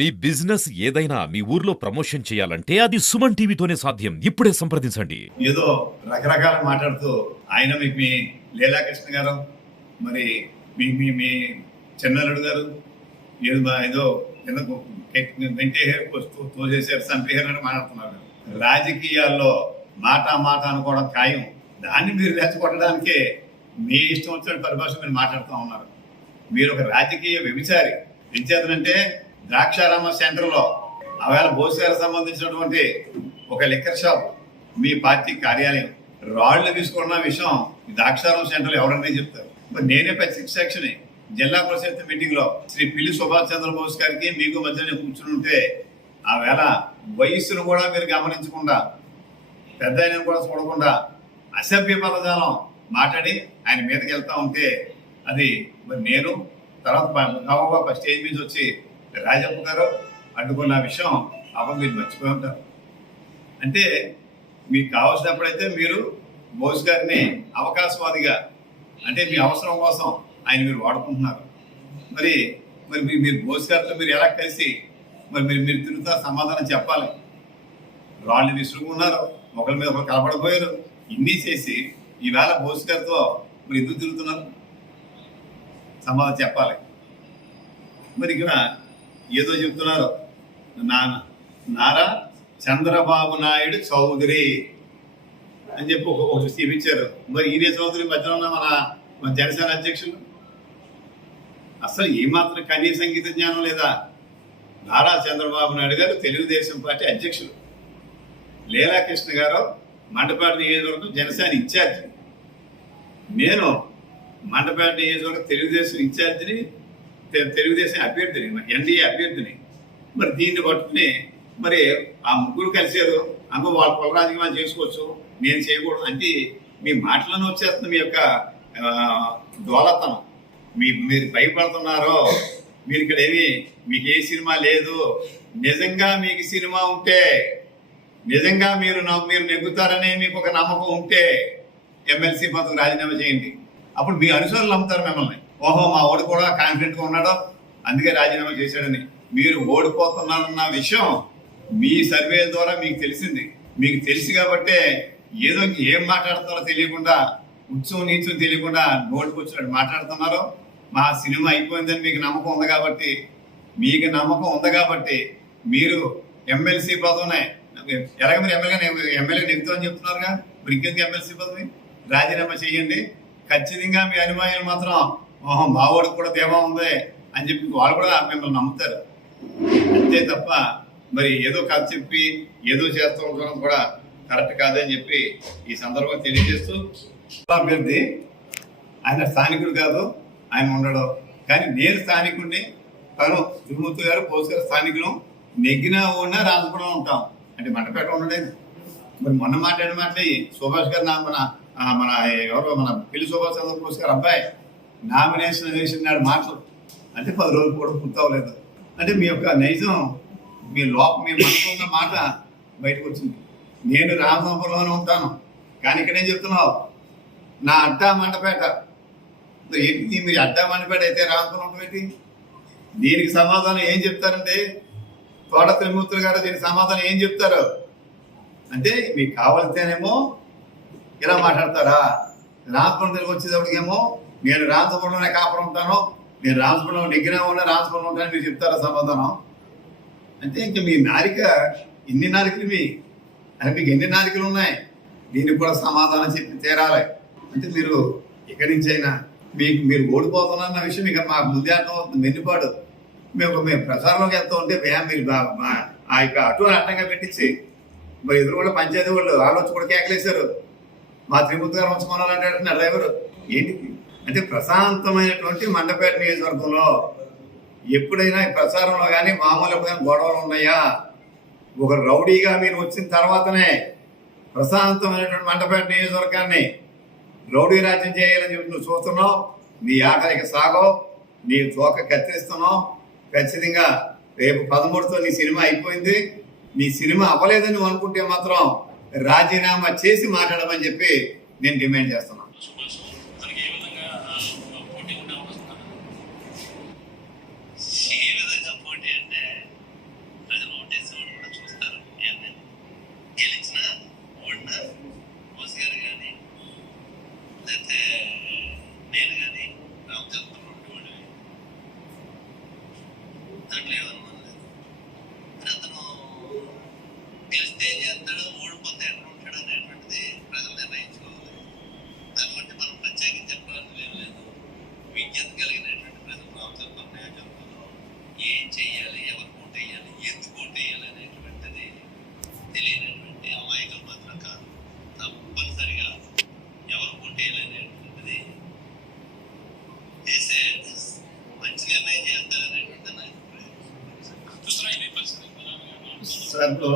మీ business ఏదైనా మీ ఊర్లో promotion చేయాలంటే అది సుమన్ టీవీతోనే సాధ్యం. ఇప్పుడే సంప్రదించండి. ఏదో రకరకాల మాట్లాడుతూ ఆయన మీకు మీ లీలాకృష్ణ గారు, మరి మీ మీ మీ చిన్నల్లుడు గారు ఏదో వెంకటేశ్వర తోసేసారు, చంపేశారు అని మాట్లాడుతున్నారు. రాజకీయాల్లో మాట అనుకోవడం ఖాయం. దాన్ని మీరు రెచ్చగొట్టడానికే మీ ఇష్టం వచ్చిన పరిభాష మీరు మాట్లాడుతూ ఉన్నారు. మీరు ఒక రాజకీయ వ్యభిచారి. ఎంచేతనంటే ద్రాక్షారామ సెంటర్లో ఆవేళ బోసాలకు సంబంధించినటువంటి ఒక లిక్కర్ షాప్, మీ పార్టీ కార్యాలయం రాళ్లు తీసుకున్న విషయం ద్రాక్షారామ సెంటర్లో ఎవరన్నా చెప్తారు. మరి నేనే ప్రత్యక్ష సాక్షిని. జిల్లా పరిషత్ మీటింగ్ లో శ్రీ పిల్లి సుభాష్ చంద్రబోస్ గారికి మీకు మధ్య నేను కూర్చుని ఉంటే ఆవేళ వయస్సును కూడా మీరు గమనించకుండా, పెద్ద ఆయన కూడా చూడకుండా అసభ్య పదజాలం మాట్లాడి ఆయన మీదకి వెళ్తా ఉంటే అది మరి నేను తర్వాత స్టేజ్ మీద వచ్చి రాజప్ప గారు అడ్డుకున్న విషయం అప్పుడు మీరు మర్చిపోయి ఉంటారు. అంటే మీకు కావాల్సినప్పుడైతే మీరు బోస్ గారిని అవకాశవాదిగా, అంటే మీ అవసరం కోసం ఆయన మీరు వాడుకుంటున్నారు. మరి మరి మీరు బోస్ గారితో మీరు ఎలా కలిసి మరి మీరు తిరుగుతా సమాధానం చెప్పాలి. రాళ్ళు విసురుకున్నారు, ఒకరి మీద ఒకరు కలపడిపోయారు, ఇన్ని చేసి ఈవేళ బోస్ గారితో మీరు ఎందుకు తిరుగుతున్నారు సమాధానం చెప్పాలి. మరి ఇక్కడ ఏదో చెప్తున్నారు, నారా చంద్రబాబు నాయుడు చౌదరి అని చెప్పి ఒక స్టీవ్ ఇచ్చారు. మరి ఈయన చౌదరి మధ్యలో ఉన్న మన జనసేన అధ్యక్షులు అసలు ఏమాత్రం కనీస సంగీత జ్ఞానం లేదా? నారా చంద్రబాబు నాయుడు గారు తెలుగుదేశం పార్టీ అధ్యక్షులు, లీలాకృష్ణ గారు మండపేట నియోజకవర్గం జనసేన ఇన్ఛార్జి, నేను మండపేట నియోజకవర్గం తెలుగుదేశం ఇన్ఛార్జిని, తెలుగుదేశం అభ్యర్థిని, ఎన్డీఏ అభ్యర్థిని. మరి దీన్ని పట్టుకుని మరి ఆ ముగ్గురు కలిసారు, అందులో వాళ్ళ కుల రాజకీయం చేసుకోవచ్చు, నేను చేయకూడదు అంటే మీ మాటలను వచ్చేస్తుంది. మీ యొక్క దోలతనం, మీరు భయపడుతున్నారో. మీరు ఇక్కడ మీకు ఏ సినిమా లేదు. నిజంగా మీకు సినిమా ఉంటే, నిజంగా మీరు నెగ్గుతారని మీకు ఒక నమ్మకం ఉంటే ఎమ్మెల్సీ పదవికి రాజీనామా చేయండి. అప్పుడు మీ అనుసరులు నమ్ముతారు మిమ్మల్ని. ఓహో, మా ఓడి కూడా కాన్ఫిడెంట్గా ఉన్నాడో అందుకే రాజీనామా చేశాడని. మీరు ఓడిపోతున్నారన్న విషయం మీ సర్వే ద్వారా మీకు తెలిసింది. మీకు తెలిసి కాబట్టే ఏదో ఏం మాట్లాడుతున్నారో తెలియకుండా, ఉత్సవం నీచం తెలియకుండా నోటికి వచ్చినట్టు మాట్లాడుతున్నారో. మా సినిమా అయిపోయిందని మీకు నమ్మకం ఉంది కాబట్టి, మీరు ఎమ్మెల్సీ పదవినే ఎలాగ మీరు ఎమ్మెల్యే నెగ్గుతామని చెప్తున్నారుగా, మరి ఇంకెందుకు ఎమ్మెల్సీ పదవి? రాజీనామా చేయండి. ఖచ్చితంగా మీ అనుమానాలు మాత్రం ఓహో మావాడికి కూడా తేమా ఉంది అని చెప్పి వాళ్ళు కూడా మిమ్మల్ని నమ్ముతారు. అంతే తప్ప మరి ఏదో కథ చెప్పి ఏదో చేస్తూ ఉండడం కూడా కరెక్ట్ కాదని చెప్పి ఈ సందర్భంగా తెలియజేస్తూ, అభ్యర్థి ఆయన స్థానికుడు కాదు, ఆయన ఉండడు. కానీ నేను స్థానికుడిని, తను తిరుమూర్తి గారు బోస్ గారు స్థానికులు. నెగ్గినా ఉన్నా రాజపురం ఉంటాం అంటే మండపేట ఉండలేదు. మరి మొన్న మాట్లాడిన మాటలే సుభాష్ గారు మన ఎవరో మన పిల్లి సుభాష్ చంద్రబోస్ గారు అబ్బాయి నామినేషన్ వేసినాడు మాటలు అంటే 10 రోజులు కూడా పూర్తవలేదు. అంటే మీ యొక్క నైజం, మీ మనసున్న మాట బయటకు వచ్చింది. నేను రామపురంలోనే ఉంటాను, కానీ ఇక్కడేం చెప్తున్నావు నా అడ్డా మండపేట. ఏంటి మీరు అడ్డా మండపేట అయితే రామపురం ఉంటుంది? దీనికి సమాధానం ఏం చెప్తారంటే తోట త్రిమూర్తులు గారు దీనికి సమాధానం ఏం చెప్తారు అంటే, మీకు కావాలితేనేమో ఇలా మాట్లాడతారా, రామపురం తిరిగి వచ్చేటప్పటికేమో నేను రామపురంలోనే కాపురం ఉంటాను, నేను రామపురంలో నెగ్గినా ఉన్నా రామపురంలో ఉంటాను మీరు చెప్తారా సమాధానం? అంటే ఇంక మీ నాలిక ఎన్ని నాలికలు మీకు ఎన్ని నాలికలు ఉన్నాయి? దీనికి కూడా సమాధానం చెప్పి తీరాలి. అంటే మీరు ఇక్కడి నుంచి అయినా మీరు ఓడిపోతున్నారన్న విషయం ఇక మాకు ముందే అర్థం వెన్నుపాటు. మేము ప్రచారంలోకి వెళ్తూ ఉంటే మీరు ఆ యొక్క అటు అడ్డంగా పెట్టించి మరి ఎదురు కూడా పంచాయతీ వాళ్ళు ఆలోచన కూడా కేకలేశారు. మా త్రిమూర్తి గారు ఉంచుకోవాలంటే డ్రైవర్ ఏంటి అంటే ప్రశాంతమైనటువంటి మండపేట నియోజకవర్గంలో ఎప్పుడైనా ప్రచారంలో కానీ మామూలు ఎప్పుడైనా గొడవలు ఉన్నాయా? ఒక రౌడీగా మీరు వచ్చిన తర్వాతనే ప్రశాంతమైనటువంటి మండపేట నియోజకవర్గాన్ని రౌడీ రాజ్యం చేయాలని చెప్పి నువ్వు చూస్తున్నావు. నీ ఆఖరికి సాగో, నీ తోక కత్తిరిస్తున్నావు. ఖచ్చితంగా రేపు 13తో నీ సినిమా అయిపోయింది. నీ సినిమా అవ్వలేదని నువ్వు అనుకుంటే మాత్రం రాజీనామా చేసి మాట్లాడమని చెప్పి నేను డిమాండ్ చేస్తున్నాను. సార్ ఇప్పుడు